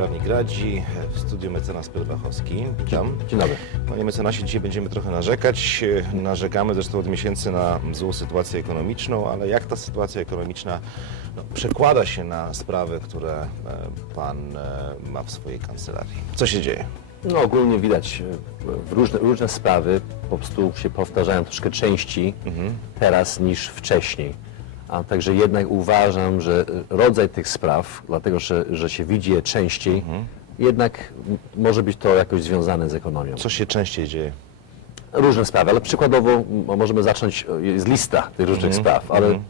Prawnik Radzi. W studiu mecenas Piotr Wachowski. Witam. Dzień dobry. Panie mecenasie, dzisiaj będziemy trochę narzekać. Narzekamy zresztą od miesięcy na złą sytuację ekonomiczną, ale jak ta sytuacja ekonomiczna no, przekłada się na sprawy, które e, Pan e, ma w swojej kancelarii? Co się dzieje? No ogólnie widać e, różne, różne sprawy po prostu się powtarzają troszkę częściej teraz niż wcześniej. A także jednak uważam, że rodzaj tych spraw, dlatego że, że się widzi je częściej, jednak m- może być to jakoś związane z ekonomią. Co się częściej dzieje? Różne sprawy, ale przykładowo m, możemy zacząć, e, jest lista tych różnych spraw, ale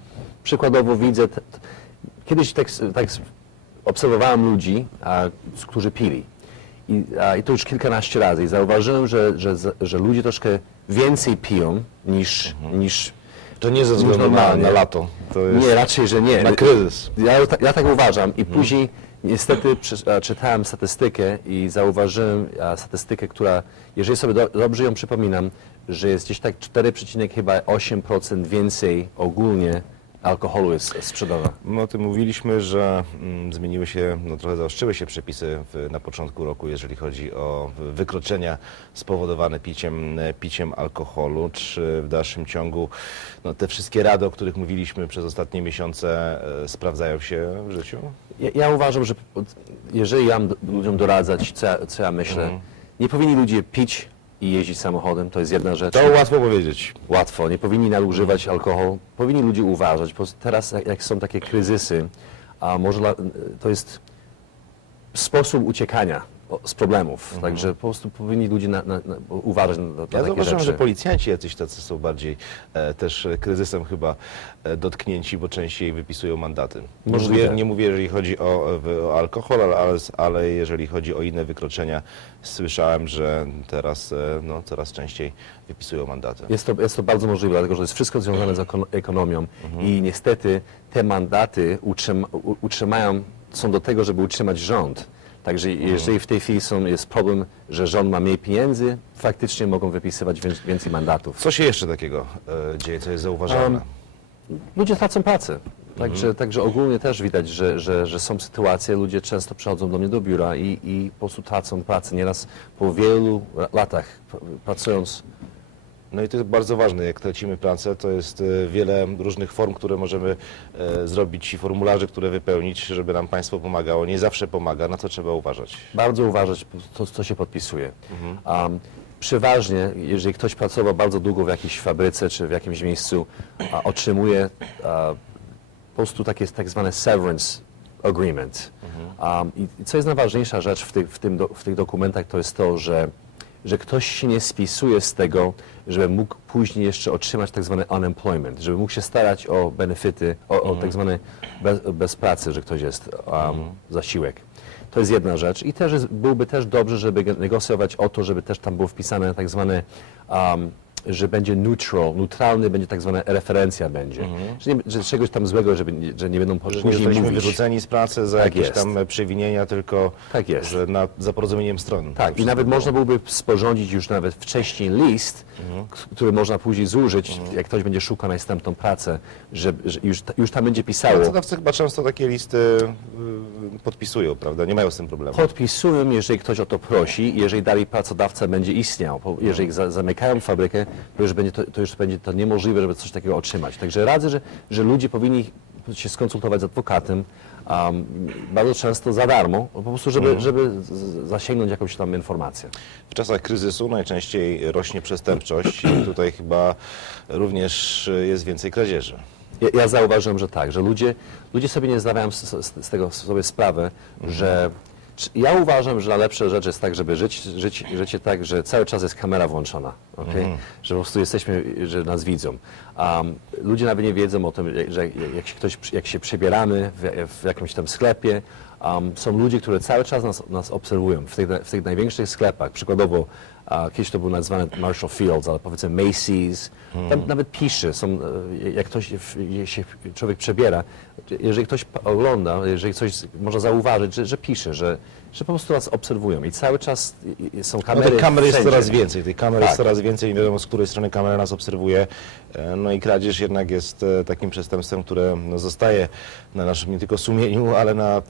przykładowo widzę, t, t, kiedyś tak, s- tak s- obserwowałem ludzi, a, którzy pili. I, a, I to już kilkanaście razy i zauważyłem, że, że, z- że ludzie troszkę więcej piją niż, niż To nie ze względu na, na lato. Nie, raczej, że nie. na kryzys. Ja, ja tak uważam i później niestety czytałem statystykę i zauważyłem statystykę, która, jeżeli sobie do, dobrze ją przypominam, że jest gdzieś tak 4,8% więcej ogólnie alkoholu jest sprzedane. My o tym mówiliśmy, że mm, zmieniły się, no trochę zaostrzyły się przepisy w, na początku roku, jeżeli chodzi o wykroczenia spowodowane piciem, piciem alkoholu. Czy w dalszym ciągu no, te wszystkie rady, o których mówiliśmy przez ostatnie miesiące, e, sprawdzają się w życiu? Ja, ja uważam, że jeżeli ja mam ludziom doradzać, co, ja- co ja myślę, Mhm. nie powinni ludzie pić i jeździć samochodem, to jest jedna rzecz. To łatwo powiedzieć. Łatwo, nie powinni nadużywać alkoholu, powinni ludzie uważać, bo teraz jak, jak są takie kryzysy, a może to jest sposób uciekania z problemów, także po prostu powinni ludzie na, na, na, uważać na, na Ja takie rzeczy. że policjanci jacyś tacy są bardziej e, też kryzysem chyba e, dotknięci, bo częściej wypisują mandaty. Nie Możliwe. mówię, nie mówię, jeżeli chodzi o, o alkohol, ale, ale, jeżeli chodzi o inne wykroczenia, słyszałem, że teraz e, no, coraz częściej wypisują mandaty. Jest to, jest to bardzo możliwe, dlatego że jest wszystko związane z ekon- ekonomią Mhm. i niestety te mandaty utrzyma, utrzymają, są do tego, żeby utrzymać rząd. Także jeżeli w tej chwili są, jest problem, że rząd ma mniej pieniędzy, faktycznie mogą wypisywać wię- więcej mandatów. Co się jeszcze takiego e, dzieje, co jest zauważalne? Ludzie tracą pracę. Także, Mhm. także ogólnie też widać, że, że, że są sytuacje, ludzie często przychodzą do mnie do biura i, i po prostu tracą pracę. Nieraz po wielu latach p- pracując No i to jest bardzo ważne, jak tracimy pracę, to jest e, wiele różnych form, które możemy e, zrobić i formularzy, które wypełnić, żeby nam państwo pomagało. Nie zawsze pomaga, na co trzeba uważać. bardzo uważać, to, co się podpisuje. Um, przeważnie, jeżeli ktoś pracował bardzo długo w jakiejś fabryce czy w jakimś miejscu, a, otrzymuje a, po prostu takie tak zwane severance agreement. Um, i, co jest najważniejsza rzecz w, w, tym do, w tych dokumentach, to jest to, że, że ktoś się nie spisuje z tego, żeby mógł później jeszcze otrzymać tak zwany unemployment, żeby mógł się starać o benefity, o, o tak zwane bez, bez pracy, że ktoś jest um, zasiłek. To jest jedna rzecz. I też jest, byłoby też dobrze, żeby negocjować o to, żeby też tam było wpisane tak zwane, um, że będzie neutral, neutralny będzie tak zwana referencja będzie. Że, nie, że czegoś tam złego, żeby, nie- że nie będą po- Że nie później mówić. wyrzuceni z pracy za Tak jakieś jest. tam przewinienia, tylko Tak jest. że na, za porozumieniem stron. Tak, i nawet można byłoby sporządzić już nawet wcześniej list, k- który można później zużyć, jak ktoś będzie szukał następną pracę, że, że już, ta- już tam będzie pisało. Pracodawcy chyba często takie listy y, podpisują, prawda? Nie mają z tym problemu. Podpisują, jeżeli ktoś o to prosi, i jeżeli dalej pracodawca będzie istniał. Bo Jeżeli za, zamykają fabrykę, to już, będzie to, to już będzie to niemożliwe, żeby coś takiego otrzymać. Także radzę, że, że ludzie powinni się skonsultować z adwokatem, um, bardzo często za darmo, po prostu, żeby, żeby z- z- zasięgnąć jakąś tam informację. W czasach kryzysu najczęściej rośnie przestępczość i tutaj chyba również jest więcej kradzieży. Ja, ja zauważyłem, że tak, że ludzie, ludzie sobie nie zdawają z, z, z tego sobie sprawę, że czy- ja uważam, że najlepsza rzecz jest tak, żeby żyć, żyć życie tak, że cały czas jest kamera włączona, okay? że po prostu jesteśmy, że nas widzą. Um, ludzie nawet nie wiedzą o tym, że jak się, ktoś, jak się przebieramy w, w jakimś tam sklepie, um, są ludzie, którzy cały czas nas, nas obserwują w tych, w tych największych sklepach. Przykładowo kiedyś to był nazwany Marshall Fields, ale powiedzmy Macy's, tam nawet pisze, są, e, jak ktoś się człowiek przebiera, jeżeli ktoś ogląda, jeżeli ktoś z- może zauważyć, że, że pisze, że że po prostu nas obserwują i cały czas są No kamery tych kamer jest coraz więcej, tych kamer Tak. jest coraz więcej, nie wiadomo z której strony kamera nas obserwuje. E, No i kradzież jednak jest e, takim przestępstwem, które no, zostaje na naszym nie tylko sumieniu, ale na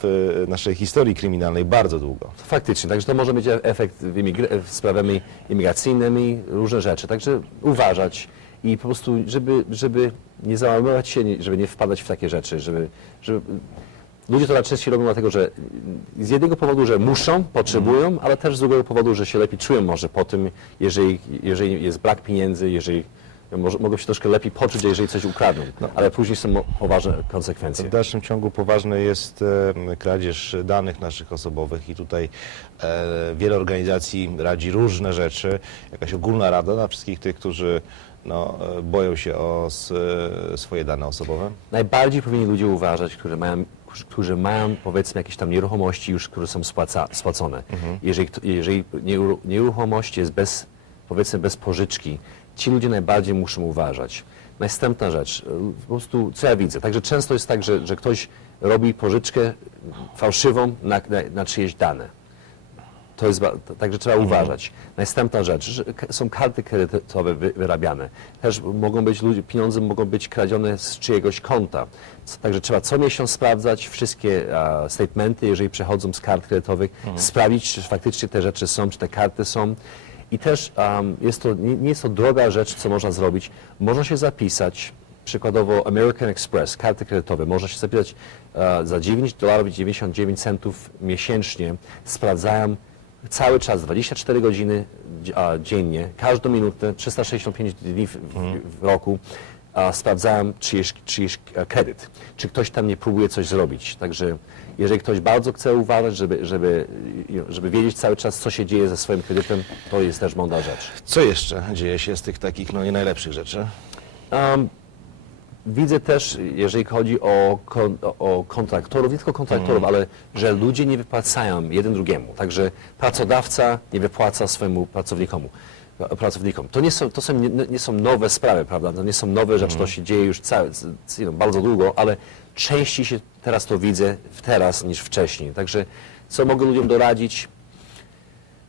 naszej historii kryminalnej bardzo długo. Faktycznie, także to może mieć efekt w imigr- w sprawami imigracyjnymi, różne rzeczy. Także uważać i po prostu, żeby, żeby nie załamywać się, żeby nie wpadać w takie rzeczy, żeby, żeby ludzie to najczęściej robią dlatego, że z jednego powodu, że muszą, potrzebują, ale też z drugiego powodu, że się lepiej czują może po tym, jeżeli, jeżeli jest brak pieniędzy, jeżeli może, mogą się troszkę lepiej poczuć, jeżeli coś ukradną, ale później są poważne konsekwencje. W dalszym ciągu poważne jest e, kradzież danych naszych osobowych i tutaj e, wiele organizacji radzi różne rzeczy. Jakaś ogólna rada dla wszystkich tych, którzy no, e, boją się o e, swoje dane osobowe. Najbardziej powinni ludzie uważać, którzy mają, którzy- mają powiedzmy jakieś tam nieruchomości już, które są spłaca, spłacone. Jeżeli, kto- jeżeli nieru- nieruchomość jest bez, powiedzmy bez pożyczki, ci ludzie najbardziej muszą uważać. Następna rzecz, y, po prostu co ja widzę, także często jest tak, że, że ktoś robi pożyczkę fałszywą na, na, na czyjeś dane. To jest, także trzeba uważać. Następna rzecz, są karty kredytowe wy, wyrabiane. Też mogą być ludzie, pieniądze mogą być kradzione z czyjegoś konta. Także trzeba co miesiąc sprawdzać wszystkie statementy, jeżeli przechodzą z kart kredytowych, sprawdzić, czy faktycznie te rzeczy są, czy te karty są. I też um, jest to, nie, nie jest to droga rzecz, co można zrobić. Można się zapisać, przykładowo American Express, karty kredytowe, można się zapisać e, za 9 dolarów i 99 centów miesięcznie. Sprawdzają cały czas, 24 godziny dziennie, każdą minutę, 365 dni w, w, w roku. A sprawdzałem czyjeś, czyjeś e, kredyt, czy ktoś tam nie próbuje coś zrobić. Także jeżeli ktoś bardzo chce uważać, żeby, żeby, żeby wiedzieć cały czas, co się dzieje ze swoim kredytem, to jest też mądra rzecz. Co jeszcze dzieje się z tych takich no, nie najlepszych rzeczy? Um, widzę też, jeżeli chodzi o, kon, o kontraktorów, nie tylko kontraktorów, ale że ludzie nie wypłacają jeden drugiemu. Także pracodawca nie wypłaca swojemu pracownikomu. Pracownikom. To, nie są, to są, nie, nie są nowe sprawy, prawda? To nie są nowe rzeczy, to się dzieje już cały, know, bardzo długo, ale częściej się teraz to widzę teraz niż wcześniej. Także co mogę ludziom doradzić?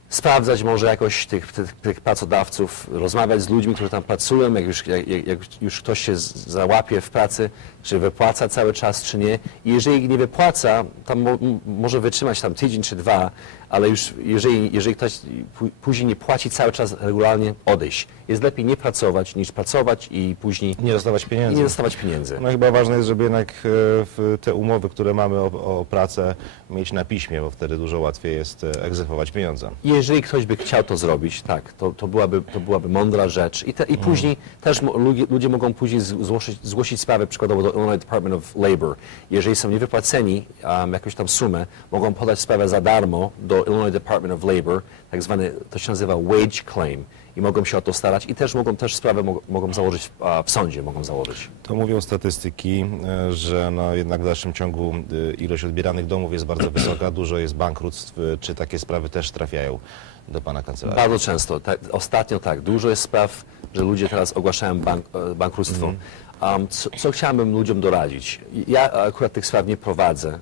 sprawdzać może jakoś tych, tych, tych pracodawców, rozmawiać z ludźmi, którzy tam pracują, jak już, jak, jak- już ktoś się załapie w pracy, czy wypłaca cały czas, czy nie. I jeżeli nie wypłaca, tam mo, może wytrzymać tam tydzień czy dwa, ale już jeżeli, jeżeli ktoś pó- później nie płaci cały czas regularnie, odejść. Jest lepiej nie pracować, niż pracować i później Nie dostawać pieniędzy. nie dostawać pieniędzy. No chyba ważne jest, żeby jednak e, w te umowy, które mamy o, o pracę, mieć na piśmie, bo wtedy dużo łatwiej jest e, egzekwować pieniądze. Jeżeli ktoś by chciał to zrobić, tak, to, to, byłaby, to byłaby mądra rzecz. I, te, i później też ludzie, ludzie mogą później zgłosić, zgłosić sprawę przykładowo do Illinois Department of Labor. Jeżeli są niewypłaceni um, jakąś tam sumę, mogą podać sprawę za darmo do Illinois Department of Labor, tak zwany, to się nazywa wage claim i mogą się o to starać i też mogą też sprawę mo, mogą założyć w, a, w sądzie, mogą założyć. To mówią statystyki, e, że no jednak w dalszym ciągu e, ilość odbieranych domów jest bardzo wysoka, dużo jest bankructw. Czy takie sprawy też trafiają do Pana kancelarii? Bardzo często. Tak, ostatnio tak. Dużo jest spraw, że ludzie teraz ogłaszają bank, e, bankructwo. Um, co, co chciałbym ludziom doradzić? Ja akurat tych spraw nie prowadzę,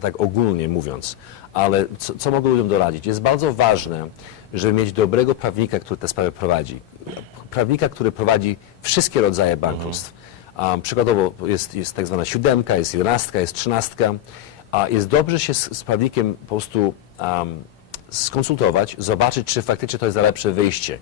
tak ogólnie mówiąc, ale co, co mogę ludziom doradzić? Jest bardzo ważne, żeby mieć dobrego prawnika, który te sprawy prowadzi. Prawnika, który prowadzi wszystkie rodzaje bankructw. Um, przykładowo jest, jest tak zwana siódemka, jest jedenastka, jest trzynastka. A jest dobrze się z, z prawnikiem po prostu um, skonsultować, zobaczyć, czy faktycznie to jest najlepsze wyjście.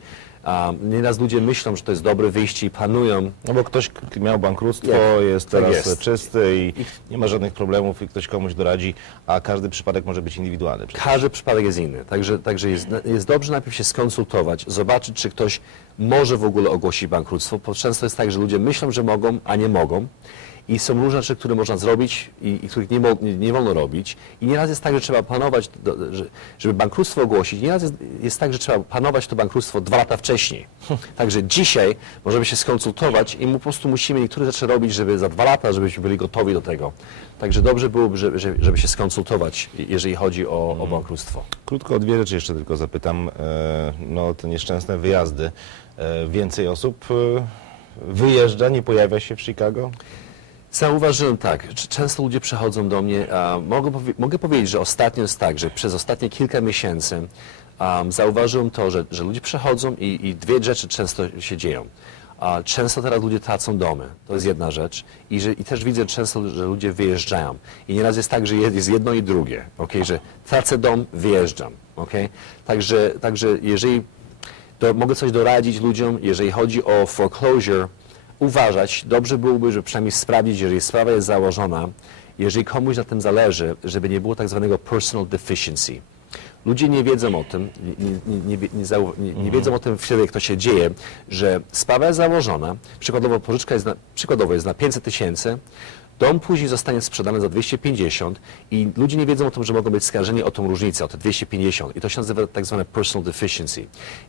Um, nieraz ludzie myślą, że to jest dobre wyjście i planują. No bo ktoś miał bankructwo, Jak? jest Tak teraz jest. czysty i nie ma żadnych problemów i ktoś komuś doradzi, a każdy przypadek może być indywidualny. Każdy przypadek jest inny. Także, także jest, jest dobrze najpierw się skonsultować, zobaczyć, czy ktoś może w ogóle ogłosić bankructwo, bo często jest tak, że ludzie myślą, że mogą, a nie mogą. I są różne rzeczy, które można zrobić i, i których nie, nie, nie wolno robić. I nieraz jest tak, że trzeba planować, do, że, żeby bankructwo ogłosić. Nieraz jest, jest tak, że trzeba planować to bankructwo dwa lata wcześniej. Także dzisiaj możemy się skonsultować i po prostu musimy niektóre rzeczy robić, żeby za dwa lata, żebyśmy byli gotowi do tego. Także dobrze byłoby, żeby, się skonsultować, jeżeli chodzi o, o bankructwo. Krótko o dwie rzeczy jeszcze tylko zapytam. E, No te nieszczęsne wyjazdy. E, Więcej osób e, wyjeżdża, nie pojawia się w Chicago? Zauważyłem tak, często ludzie przychodzą do mnie, a mogę, powie- mogę powiedzieć, że ostatnio jest tak, że przez ostatnie kilka miesięcy um, zauważyłem to, że, że ludzie przychodzą i, i dwie rzeczy często się dzieją. A często teraz ludzie tracą domy, to jest jedna rzecz. I, że, I też widzę często, że ludzie wyjeżdżają. I nieraz jest tak, że jest jedno i drugie, okay? że tracę dom, wyjeżdżam. Okay? Także, także jeżeli to mogę coś doradzić ludziom, jeżeli chodzi o foreclosure, uważać, dobrze byłoby, żeby przynajmniej sprawdzić, jeżeli sprawa jest założona, jeżeli komuś na tym zależy, żeby nie było tak zwanego personal deficiency. Ludzie nie wiedzą o tym, nie, nie, nie, nie, nie wiedzą o tym wtedy, jak to się dzieje, że sprawa jest założona, przykładowo pożyczka jest na, przykładowo jest na 500 tysięcy, Dom później zostanie sprzedany za 250 i ludzie nie wiedzą o tym, że mogą być skarżeni o tą różnicę, o te 250 i to się nazywa tak zwane personal deficiency.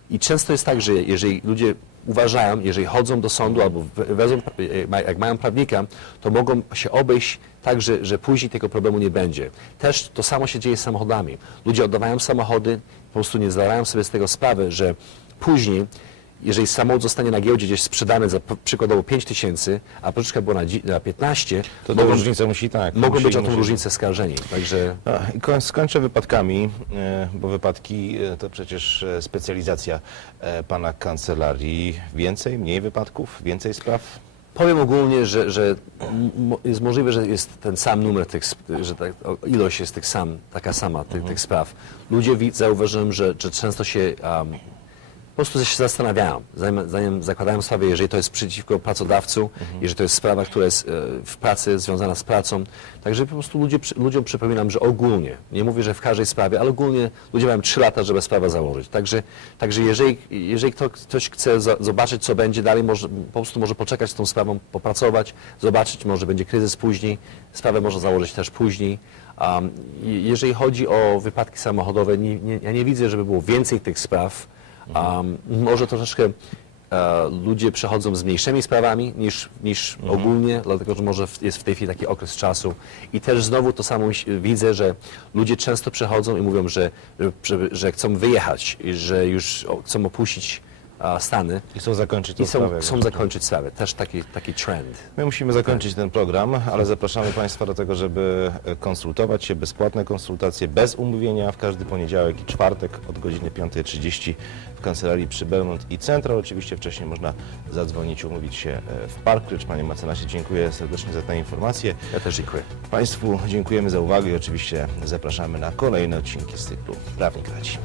I często jest tak, że jeżeli ludzie uważają, jeżeli chodzą do sądu albo we- wezmą, e, jak mają prawnika, to mogą się obejść tak, że, że później tego problemu nie będzie. Też to samo się dzieje z samochodami. Ludzie oddawają samochody, po prostu nie zdawają sobie z tego sprawy, że później jeżeli samochód zostanie na giełdzie gdzieś sprzedany za p- przykładowo 5 tysięcy, a pożyczka była na, dzi- na 15, To mogą, różnica musi tak. mogą musi, być o tą musi- różnicę skarżeni. Także A, I koń- skończę wypadkami, e, bo wypadki e, to przecież e, specjalizacja e, pana kancelarii. Więcej, mniej wypadków, więcej spraw? powiem ogólnie, że, że m- jest możliwe, że jest ten sam numer tych, sp- że tak, o, ilość jest tych sam, taka sama tych, tych spraw. Ludzie wi- zauważyłem, że, że często się um, po prostu się zastanawiają, zanim, zanim zakładają sprawę, jeżeli to jest przeciwko pracodawcu, jeżeli to jest sprawa, która jest e, w pracy, związana z pracą. Także po prostu ludzie, ludziom przypominam, że ogólnie, nie mówię, że w każdej sprawie, ale ogólnie ludzie mają 3 lata, żeby sprawę założyć. Także, także jeżeli, jeżeli kto, ktoś chce zobaczyć, co będzie dalej, może, po prostu może poczekać z tą sprawą, popracować, zobaczyć, może będzie kryzys później, sprawę może założyć też później. Um, jeżeli chodzi o wypadki samochodowe, nie, nie, ja nie widzę, żeby było więcej tych spraw. Um, może troszeczkę e, ludzie przechodzą z mniejszymi sprawami niż, niż ogólnie, dlatego że może w, jest w tej chwili taki okres czasu. I też znowu to samo widzę, że ludzie często przechodzą i mówią, że, że, że chcą wyjechać, i że już o, chcą opuścić Stany I chcą zakończyć tę sprawę. chcą zakończyć sprawę. Też taki, taki trend. My musimy zakończyć ten program, ale zapraszamy Państwa do tego, żeby e, konsultować się, bezpłatne konsultacje, bez umówienia w każdy poniedziałek i czwartek od godziny 5.30 w kancelarii przy Belmont i Central. Oczywiście wcześniej można zadzwonić, umówić się e, w Parkridge. Panie mecenasie, dziękuję serdecznie za tę informację. Ja też dziękuję. Państwu dziękujemy za uwagę i oczywiście zapraszamy na kolejne odcinki z cyklu Prawnik Radzi.